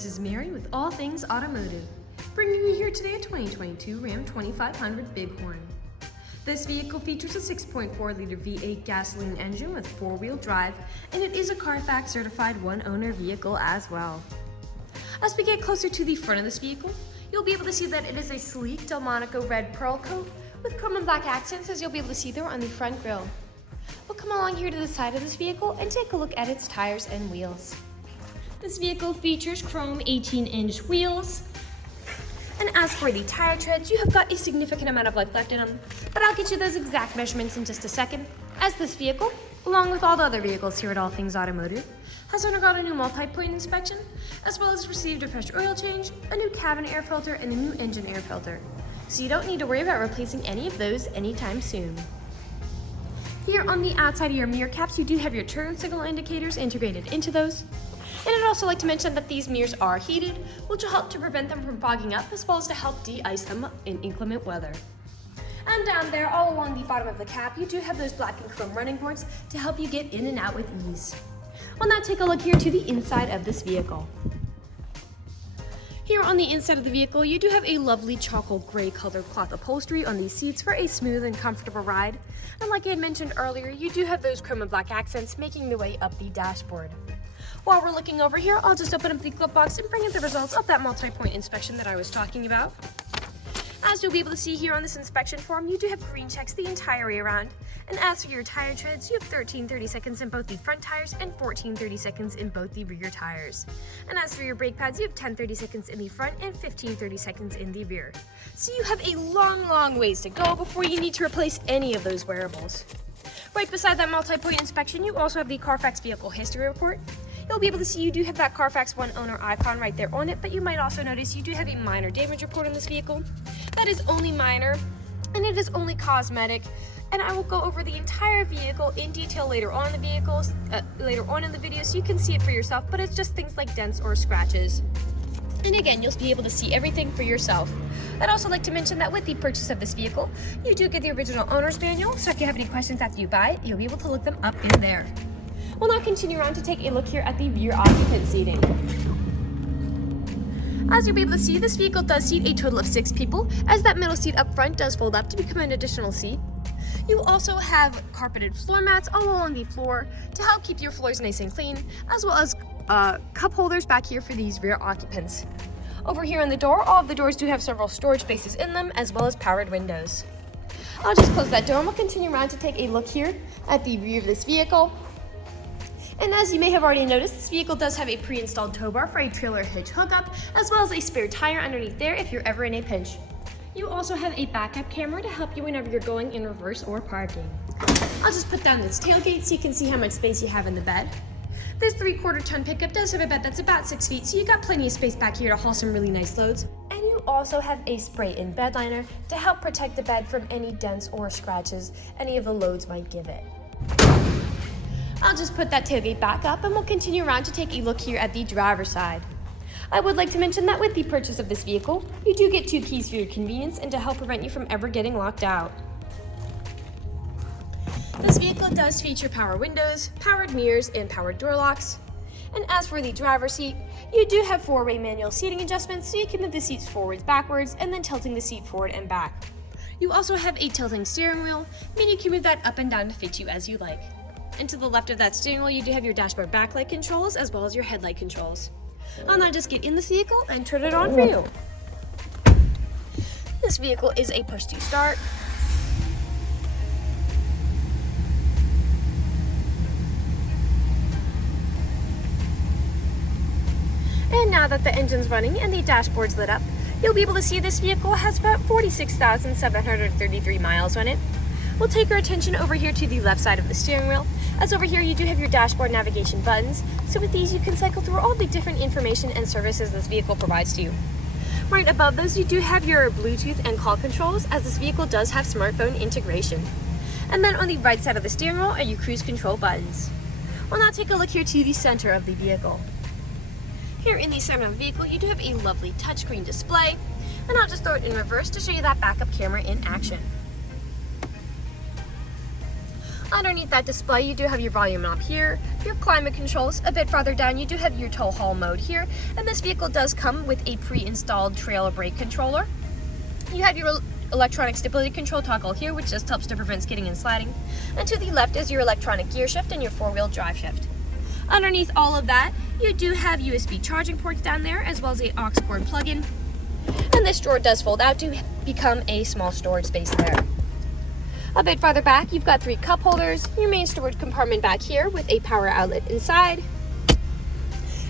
This is Mary with All Things Automotive, bringing you here today a 2022 Ram 2500 Bighorn. This vehicle features a 6.4-liter V8 gasoline engine with four-wheel drive, and it is a CARFAX certified one-owner vehicle as well. As we get closer to the front of this vehicle, you'll be able to see that it is a sleek Delmonico Red Pearlcoat with chrome and black accents, as you'll be able to see there on the front grille. We'll come along here to the side of this vehicle and take a look at its tires and wheels. This vehicle features chrome 18-inch wheels. And as for the tire treads, you have got a significant amount of life left in them, but I'll get you those exact measurements in just a second, as this vehicle, along with all the other vehicles here at All Things Automotive, has undergone a new multi-point inspection, as well as received a fresh oil change, a new cabin air filter, and a new engine air filter. So you don't need to worry about replacing any of those anytime soon. Here on the outside of your mirror caps, you do have your turn signal indicators integrated into those. And I'd also like to mention that these mirrors are heated, which will help to prevent them from fogging up, as well as to help de-ice them in inclement weather. And down there, all along the bottom of the cap, you do have those black and chrome running boards to help you get in and out with ease. We'll now take a look here to the inside of this vehicle. Here on the inside of the vehicle, you do have a lovely charcoal gray colored cloth upholstery on these seats for a smooth and comfortable ride. And like I had mentioned earlier, you do have those chrome and black accents making their way up the dashboard. While we're looking over here, I'll just open up the glove box and bring in the results of that multi-point inspection that I was talking about. As you'll be able to see here on this inspection form, you do have green checks the entire way around. And as for your tire treads, you have 13 30-seconds in both the front tires and 14 30-seconds in both the rear tires. And as for your brake pads, you have 10 30-seconds in the front and 15 30-seconds in the rear. So you have a long ways to go before you need to replace any of those wearables. Right beside that multi-point inspection, you also have the CARFAX vehicle history report. You'll be able to see you do have that CARFAX one owner icon right there on it, but you might also notice you do have a minor damage report on this vehicle. That is only minor, and it is only cosmetic, and I will go over the entire vehicle in detail later on in the video so you can see it for yourself, but it's just things like dents or scratches. And again, you'll be able to see everything for yourself. I'd also like to mention that with the purchase of this vehicle, you do get the original owner's manual, so if you have any questions after you buy it, you'll be able to look them up in there. We'll now continue on to take a look here at the rear occupant seating. As you'll be able to see, this vehicle does seat a total of 6 people, as that middle seat up front does fold up to become an additional seat. You also have carpeted floor mats all along the floor to help keep your floors nice and clean, as well as cup holders back here for these rear occupants. Over here on the door, all of the doors do have several storage spaces in them, as well as powered windows. I'll just close that door and we'll continue around to take a look here at the rear of this vehicle. And as you may have already noticed, this vehicle does have a pre-installed tow bar for a trailer hitch hookup, as well as a spare tire underneath there if you're ever in a pinch. You also have a backup camera to help you whenever you're going in reverse or parking. I'll just put down this tailgate so you can see how much space you have in the bed. This 3/4 ton pickup does have a bed that's about 6 feet, so you got plenty of space back here to haul some really nice loads. And you also have a spray-in bed liner to help protect the bed from any dents or scratches any of the loads might give it. I'll just put that tailgate back up and we'll continue around to take a look here at the driver's side. I would like to mention that with the purchase of this vehicle, you do get 2 keys for your convenience and to help prevent you from ever getting locked out. This vehicle does feature power windows, powered mirrors, and powered door locks. And as for the driver's seat, you do have 4-way manual seating adjustments, so you can move the seats forwards, backwards, and then tilting the seat forward and back. You also have a tilting steering wheel, meaning you can move that up and down to fit you as you like. And to the left of that steering wheel, you do have your dashboard backlight controls as well as your headlight controls. I'll now just get in this vehicle and turn it on for you. This vehicle is a push to start. And now that the engine's running and the dashboard's lit up, you'll be able to see this vehicle has about 46,733 miles on it. We'll take our attention over here to the left side of the steering wheel, as over here you do have your dashboard navigation buttons, so with these you can cycle through all the different information and services this vehicle provides to you. Right above those you do have your Bluetooth and call controls, as this vehicle does have smartphone integration. And then on the right side of the steering wheel are your cruise control buttons. We'll now take a look here to the center of the vehicle. Here in the center of the vehicle you do have a lovely touchscreen display, and I'll just throw it in reverse to show you that backup camera in action. Underneath that display, you do have your volume knob here, your climate controls. A bit farther down, you do have your tow haul mode here, and this vehicle does come with a pre-installed trailer brake controller. You have your electronic stability control toggle here, which just helps to prevent skidding and sliding. And to the left is your electronic gear shift and your four-wheel drive shift. Underneath all of that, you do have USB charging ports down there, as well as a aux cord plug-in. And this drawer does fold out to become a small storage space there. A bit farther back, you've got 3 cup holders, your main storage compartment back here with a power outlet inside.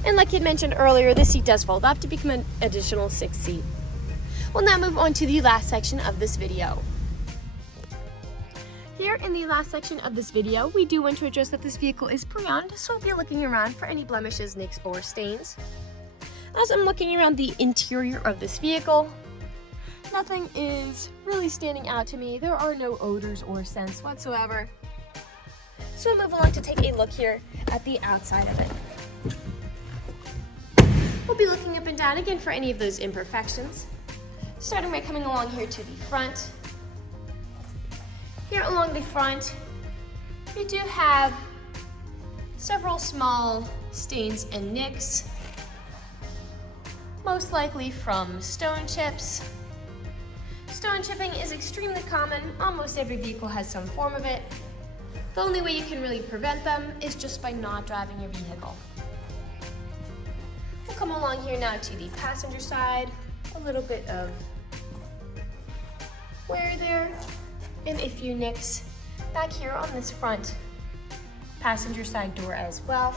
And like you mentioned earlier, this seat does fold up to become an additional 6th seat. We'll now move on to the last section of this video. Here in the last section of this video, we do want to address that this vehicle is pre-owned, so we'll be looking around for any blemishes, nicks, or stains. As I'm looking around the interior of this vehicle, nothing is really standing out to me. There are no odors or scents whatsoever. So we'll move along to take a look here at the outside of it. We'll be looking up and down again for any of those imperfections. Starting by coming along here to the front. Here along the front, we do have several small stains and nicks, most likely from stone chips. Stone chipping is extremely common. Almost every vehicle has some form of it. The only way you can really prevent them is just by not driving your vehicle. We'll come along here now to the passenger side. A little bit of wear there and a few nicks back here on this front passenger side door as well.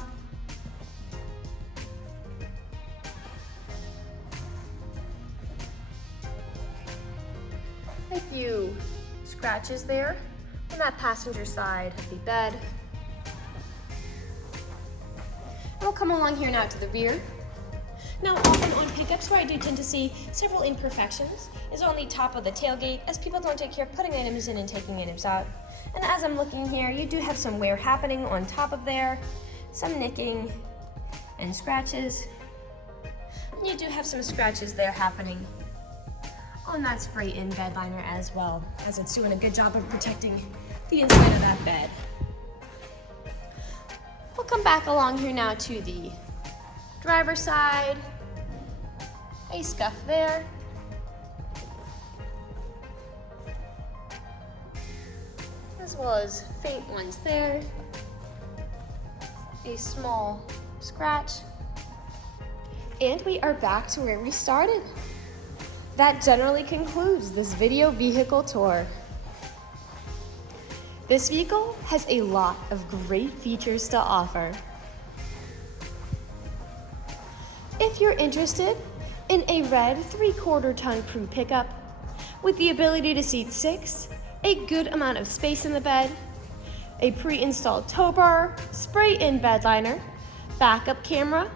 A few scratches there on that passenger side of the bed. And we'll come along here now to the rear. Now, often on pickups where I do tend to see several imperfections is on the top of the tailgate, as people don't take care of putting items in and taking items out. And as I'm looking here, you do have some wear happening on top of there, some nicking and scratches. And you do have some scratches there happening on that spray-in bed liner as well, as it's doing a good job of protecting the inside of that bed. We'll come back along here now to the driver's side. A scuff there. As well as faint ones there. A small scratch. And we are back to where we started. That generally concludes this video vehicle tour. This vehicle has a lot of great features to offer. If you're interested in a red 3/4 ton crew pickup with the ability to seat 6, a good amount of space in the bed, a pre-installed tow bar, spray-in bed liner, backup camera,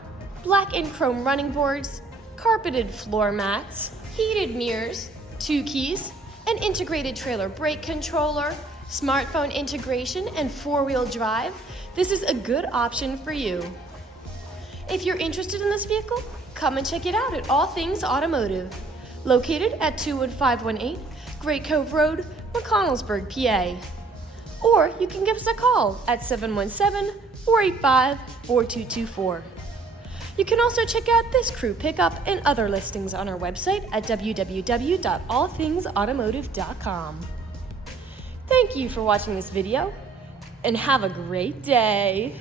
black and chrome running boards, carpeted floor mats, heated mirrors, 2 keys, an integrated trailer brake controller, smartphone integration, and 4-wheel drive, this is a good option for you. If you're interested in this vehicle, come and check it out at All Things Automotive, located at 21518 Great Cove Road, McConnellsburg, PA. Or you can give us a call at 717-485-4224. You can also check out this crew pickup and other listings on our website at www.allthingsautomotive.com. Thank you for watching this video, and have a great day.